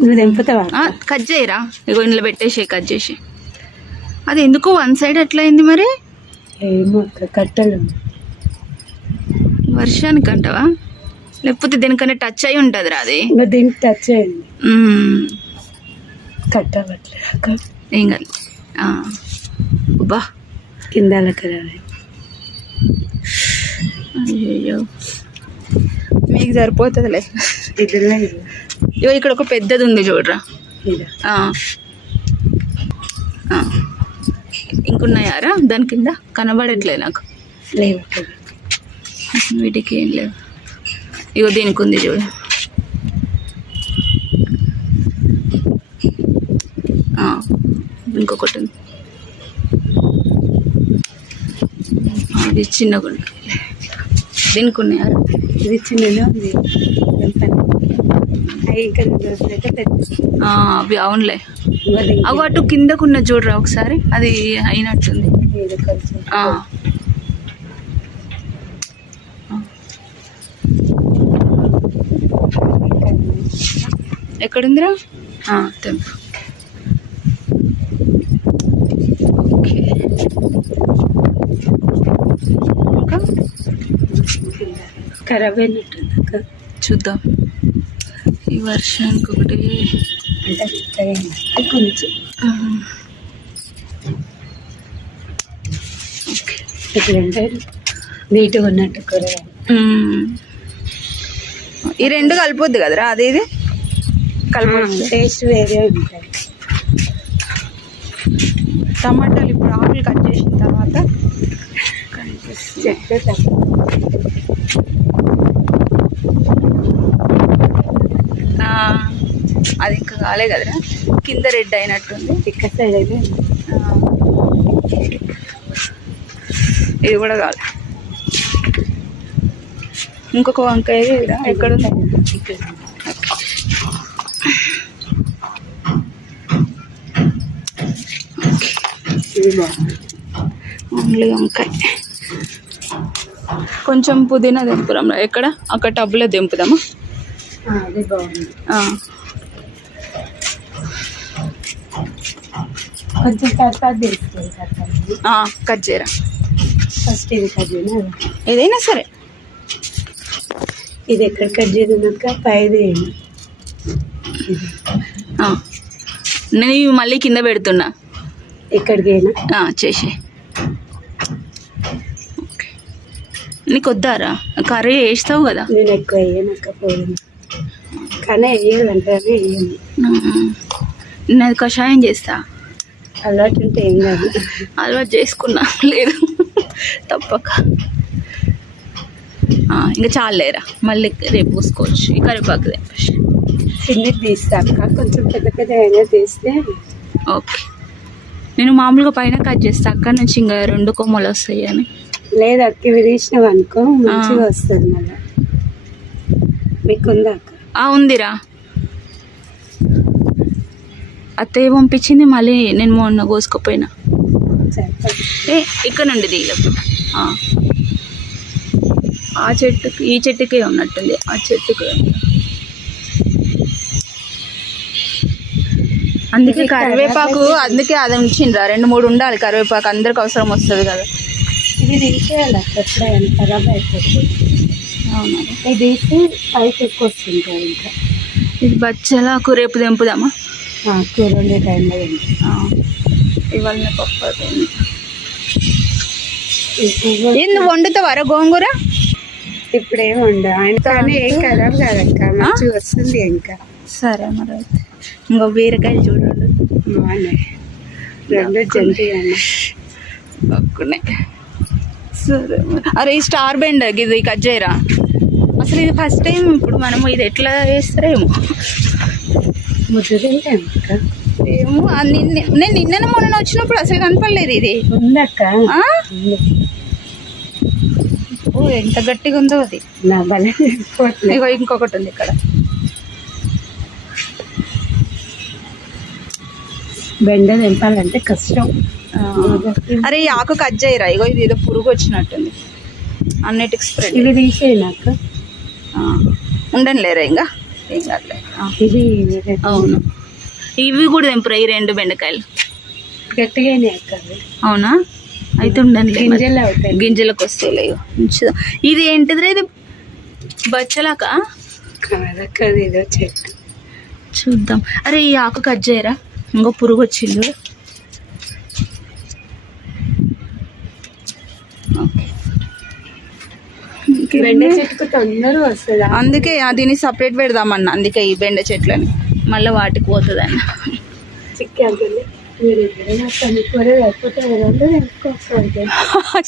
నువ్వు తెంపుతావా? కట్ చేయరా? ఇగో ఇందులో పెట్టేసి కట్ చేసి. అది ఎందుకో వన్ సైడ్ ఎట్లా అయింది మరి? ఏమో కట్టలు. వర్షానికి అంటావా లేకపోతే దేనికన్నా టచ్ అయి ఉంటుంది రా అది దీనికి టచ్ అయింది. కట్టవట్లేదు ఏం కాదు. బా కింద అయ్యో మీకు సరిపోతుందిలే. ఇదిలో ఇది ఇగో ఇక్కడ ఒక పెద్దది ఉంది చూడరా. ఇది. ఇంకున్నాయారా? దాని కింద? కనబడట్లేదు నాకు. లేవు. వీటికి ఏం లేవు. ఇగో దీనికి ఉంది చూడు. ఇంకొకటి ఉంది అది చిన్నగా ఉంది దీనికి ఉన్నాయా ఇది చిన్నగా ఉంది. అవునులే ఇంకా దీనికి అవి అటు కిందకున్న చూడరా ఒకసారి? అది అయినట్టుంది. ఎక్కడుందిరా? తెంపు ఓకే. ఇంకా ఖరాబ్ అయినట్టుంది చూద్దాం. ఈ వర్షానికి ఒకటి కొంచెం. నీట్గా ఉన్నట్టు కూరగాయలు. ఈ రెండు కలిపొద్దు కదరా అది ఇది? టేస్ట్ వేరే ఉంటుంది. టమాటాలు ఇప్పుడు ఆకులు కట్ చేసిన తర్వాత కనిపిస్తుంది అది ఇంకా కాలే కదరా. కింద రెడ్ అయినట్టుంది. చిక్క సైడ్ అయితే ఇది కూడా కాలే. ఇంకొక వంకాయ ఎక్కడ ఇక్కడ ఓన్లీ వంకాయ. కొంచెం పుదీనా దింపుదాం ఎక్కడ? అక్కడ టబ్లో దింపుదామా ఆ, అది బాగుంది ఆ, కొంచెం తర్వాత కట్ చేయరా? ఫస్ట్ ఇది కట్ చేయను ఏదైనా సరే. ఇది ఎక్కడ కట్ చేయదున్నాక పైది ఆ. నేను ఇవి మళ్ళీ కింద పెడుతున్నా. ఆ, చేసి. నీకు వద్దారా? కర్రీ వేస్తావు కదా? నేను ఎక్కువ వేయను అక్క పోయింది కానీ వేయను ఉమ్. నేను కషాయం చేస్తా. అలవాటు ఉంటే ఏం కాదు అలవాటు చేసుకున్నా లేదు. తప్పక. ఇంకా చాలేరా. మళ్ళీ రేపు పూసుకోవచ్చు. కరివేపాకు తెంపేసి చిన్నది తీస్తా అక్క. కొంచెం పెద్ద పెద్ద అయినా తీస్తే. ఓకే. నేను మామూలుగా పైన కట్ చేస్తా అక్కడ నుంచి ఇంకా రెండు కొమ్మలు వస్తాయి అని. లేదు అక్క ఇవి తీసినావు అనుకో మంచిగా వస్తుంది మళ్ళీ. మీకు ఉందా అక్క ఉందిరా. అత్తయ్య పంపించింది మళ్ళీ నేను మొన్న కోసుకుపోయినా. ఏ ఇక్కడ నుండి దిగలేదు ఆ. చెట్టుకి ఈ చెట్టుకే ఉన్నట్టుంది ఆ చెట్టుకి. అందుకే కరివేపాకు అందుకే అది ఉంచిండ్రా రెండు మూడు ఉండాలి కరివేపాకు అందరికి అవసరం వస్తుంది కదా. ఇది తీసేయాలి అక్క ఎప్పుడైనా ఖరాబ్ అయిపోతుంది అవునా? ఇది తీసి పైకి ఎక్కువ వస్తుంటారు ఇంకా. ఇది బచ్చలాకు రేపు తెంపుదామా? కూర వండే టైంలో తింటాం. ఆ. ఇవాళ పప్పు ఏంది వండుతావారా గోంగూర? ఇప్పుడు ఉండవు ఆయన కానీ ఏం ఖరాబ్ కాదక్క మంచిగా వస్తుంది ఇంకా. సరే మరి అయితే. ఇంకో బీరకాయలు చూడండి. రెండు అన్న. పక్కనే సరే. అరే ఈ స్టార్ బెండ్ ఇది కట్ చేయరా? అసలు ఇది ఫస్ట్ టైం. ఇప్పుడు మనం ఇది ఎట్లా వేస్తారేమో. ముద్ద తింటాం అక్క ఏమో నిన్న నేను నిన్న మొన్న వచ్చినప్పుడు అసలు కనపడలేదు ఇది. ఉందక్క. ఓ ఎంత గట్టిగా ఉందో అది. నా బలం ఇగో ఇంకొకటి ఉంది ఇక్కడ. బెండ తెంపాలంటే కష్టం. అరే ఈ ఆకు కట్ చేయరా? ఇగో ఇది ఏదో పురుగు వచ్చినట్టుంది. అన్నిటికి స్ప్రెడ్. ఇవి తీసేయనాక ఉండండి లేరా ఇంకా అవును. ఇవి కూడా తెంపురా ఈ రెండు బెండకాయలు. గట్టిగానే అవునా? అయితే ఉండండి. గింజలు అవుతాయి. గింజలకు వస్తాయి ఉంచుదాం. ఇది ఏంటిదిరా ఇది బచ్చలాక? చూద్దాం. అరే ఈ ఆకు కట్ చేయరా? ఇంకో పురుగు వచ్చింది ఓకే. బెండ చెట్టుకు తొందరగా వస్తుంది అందుకే దీన్ని సపరేట్ పెడదామన్న. అందుకే ఈ బెండ చెట్లని. మళ్ళీ వాటికి పోతుంది అన్న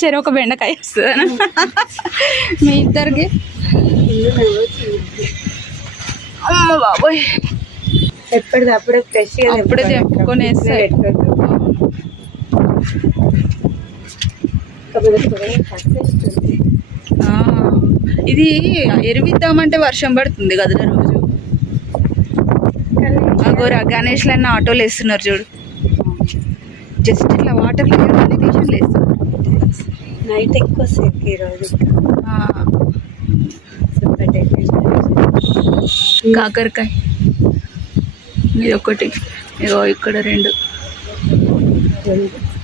సరే ఒక బెండకాయ వస్తుంది మీ ఇద్దరికి? అమ్మ బాబోయ్. ఎప్పటిదప్పుడే ఫ్రెష్ అప్పుడే తెంపుకొని వేస్తాయి. ఇది ఎరువిద్దామంటే వర్షం పడుతుంది కదరా రోజు. అగోరా గణేష్ లన్న ఆటోలు వేస్తున్నారు చూడు. జస్ట్ ఇట్లా వాటర్ లేదని వేస్తున్నారు. నైట్ ఎక్కువ సేపు ఈరోజు కాకరకాయ. ఇది ఒకటి ఇగో ఇక్కడ రెండు.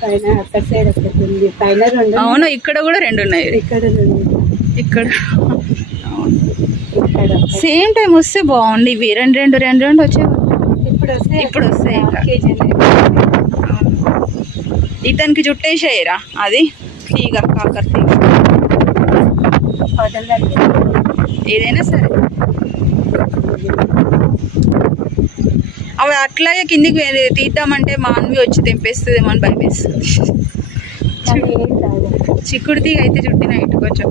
పైన అక్కడ సైడ్ ఒకటి ఉంది. పైన రెండు అవును ఇక్కడ కూడా రెండు ఉన్నాయి. ఇక్కడ రెండు. ఇక్కడ. సేమ్ టైం వస్తే బాగుంది ఇవి. రెండు రెండు రెండు రెండు వచ్చేవి. ఇప్పుడు వస్తే ఇప్పుడు వస్తాయి ఇతనికి జుట్టేసేయరా అది? తీగ కాకర తీగ. ఏదైనా సరే. అవి అట్లాగే కిందికి తీద్దామంటే మా అన్వి వచ్చి తెంపేస్తుందేమో అని భయం వేస్తుంది కానీ ఏం కాదు చిక్కుడు తీగ అయితే చుట్టిన ఇటు కొంచెం